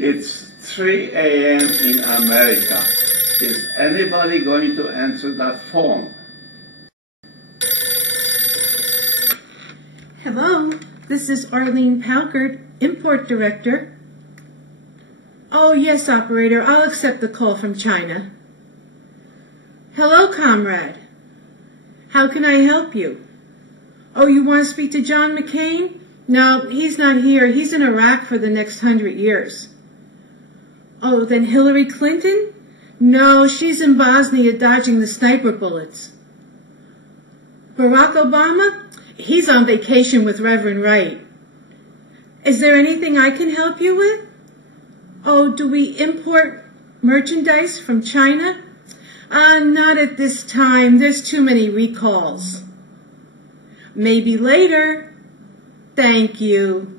It's 3 a.m. in America. Is anybody going to answer that phone? Hello, this is Arlene Palkert, Import Director. Oh, yes, operator, I'll accept the call from China. Hello, comrade. How can I help you? Oh, you want to speak to John McCain? No, he's not here. He's in Iraq for the next 100 years. Oh, then Hillary Clinton? No, she's in Bosnia dodging the sniper bullets. Barack Obama? He's on vacation with Reverend Wright. Is there anything I can help you with? Oh, do we import merchandise from China? Not at this time. There's too many recalls. Maybe later. Thank you.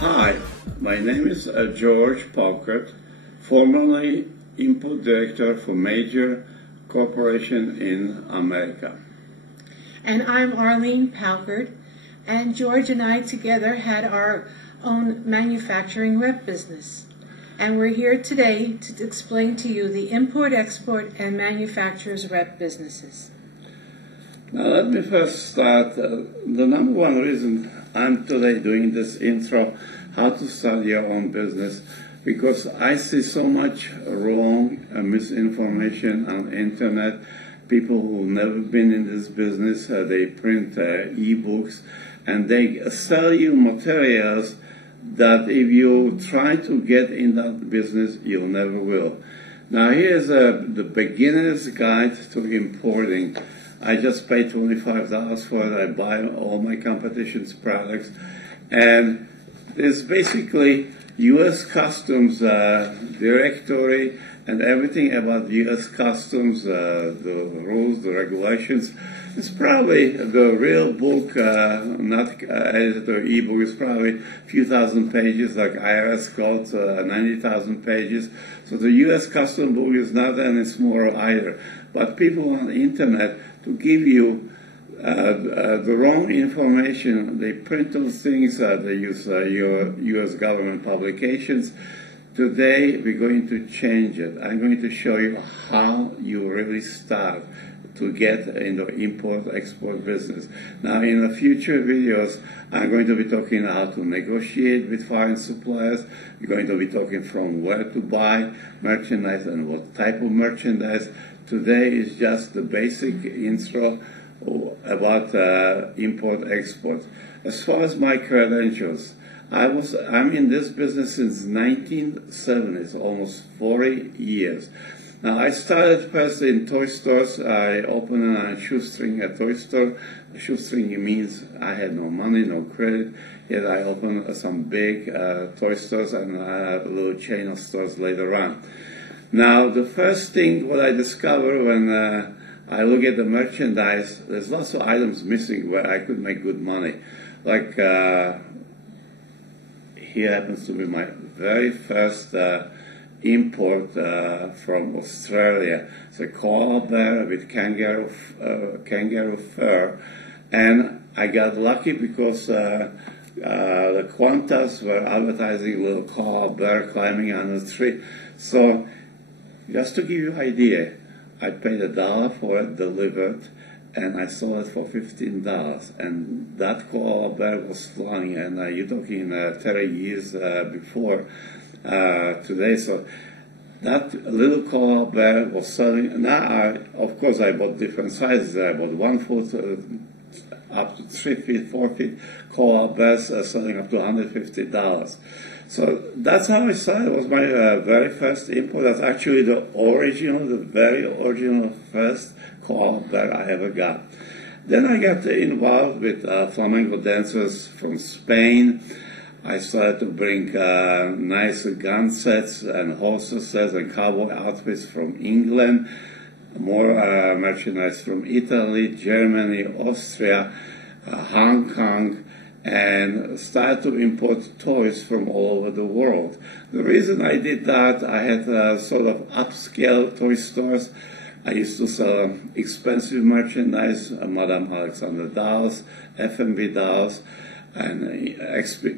Hi, my name is George Palkert, formerly Import Director for major corporation in America. And I'm Arlene Palkert, and George and I together had our own manufacturing rep business. And we're here today to explain to you the import, export, and manufacturers rep businesses. Now let me first start. The number one reason I'm today doing this intro, how to start your own business, because I see so much wrong and misinformation on the internet. People who've never been in this business, they print e-books and they sell you materials that if you try to get in that business, you'll never will. Now here's the beginner's guide to importing. I just paid $25 for it. I buy all my competition's products, and it's basically U.S. Customs directory and everything about U.S. Customs, the rules, the regulations. It's probably the real book, not editor e-book. It's probably a few thousand pages, like IRS codes, 90,000 pages. So the U.S. Customs book is not any smaller either. But people on the internet, to give you the wrong information, they print those things, they use your U.S. government publications. Today we're going to change it. I'm going to show you how you really start to get in the import-export business. Now in the future videos, I'm going to be talking how to negotiate with foreign suppliers. We're going to be talking from where to buy merchandise and what type of merchandise. Today is just the basic intro about import-export. As far as my credentials, I'm in this business since 1970s, almost 40 years. Now I started first in toy stores. I opened a shoestring at toy store. Shoestring means I had no money, no credit, yet I opened some big toy stores and a little chain of stores later on. Now the first thing what I discovered when I look at the merchandise, there's lots of items missing where I could make good money. Like here happens to be my very first import from Australia. It's a koala bear with kangaroo fur, and I got lucky because the Qantas were advertising a little koala bear climbing on the tree. So just to give you an idea, I paid $1 for it delivered, and I sold it for $15. And that koala bear was flying, and you're talking 30 years before today. So that little koala bear was selling. Now, of course, I bought different sizes. I bought 1 foot up to 3 feet, 4 feet koala bears selling up to $150. So that's how I started. It was my very first import. That's actually the very original first koala bear I ever got. Then I got involved with flamenco dancers from Spain. I started to bring nice gun sets and holster sets and cowboy outfits from England, more merchandise from Italy, Germany, Austria, Hong Kong, and started to import toys from all over the world. The reason I did that, I had sort of upscale toy stores. I used to sell expensive merchandise, Madame Alexander dolls, FMV dolls, and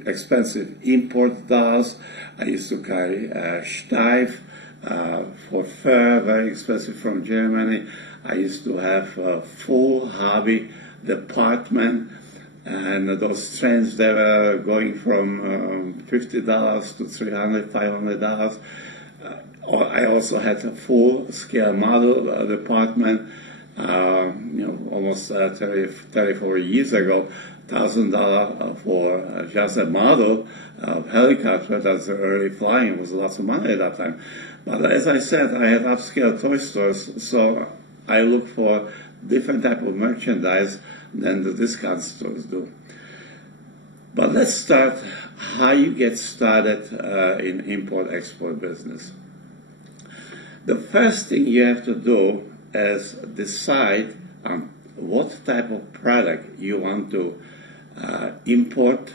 expensive import dolls. I used to carry Steiff for fur, very expensive from Germany. I used to have a full hobby department, and those trends that were going from $50 to $300, $500. I also had a full-scale model department, almost 34 years ago, $1,000 for just a model of helicopter that's early flying. It was lots of money at that time. But as I said, I had upscale toy stores, so I look for different type of merchandise than the discount stores do. But let's start how you get started in import-export business. The first thing you have to do is decide what type of product you want to import,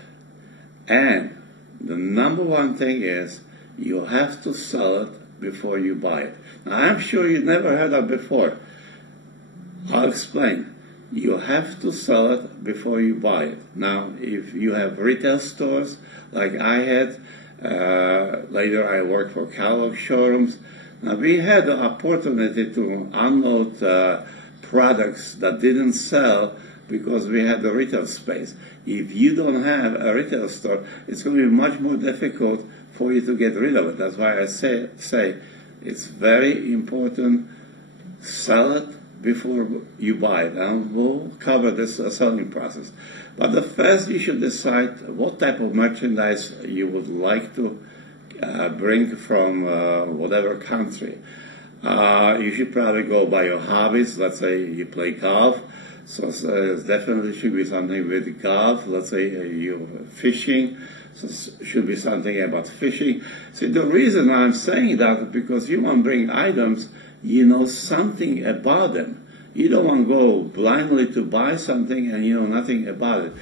and the number one thing is you have to sell it before you buy it. Now, I'm sure you've never heard of before. I'll explain. You have to sell it before you buy it. Now, if you have retail stores like I had, later I worked for Kellogg showrooms. Now, we had the opportunity to unload products that didn't sell because we had the retail space. If you don't have a retail store, it's going to be much more difficult for you to get rid of it. That's why I say it's very important, sell it before you buy it, and we'll cover this selling process. But the first, you should decide what type of merchandise you would like to bring from whatever country. You should probably go by your hobbies. Let's say you play golf, so it definitely should be something with golf. Let's say you're fishing, so it should be something about fishing. See, the reason I'm saying that is because you want to bring items you know something about them. You don't want to go blindly to buy something and you know nothing about it.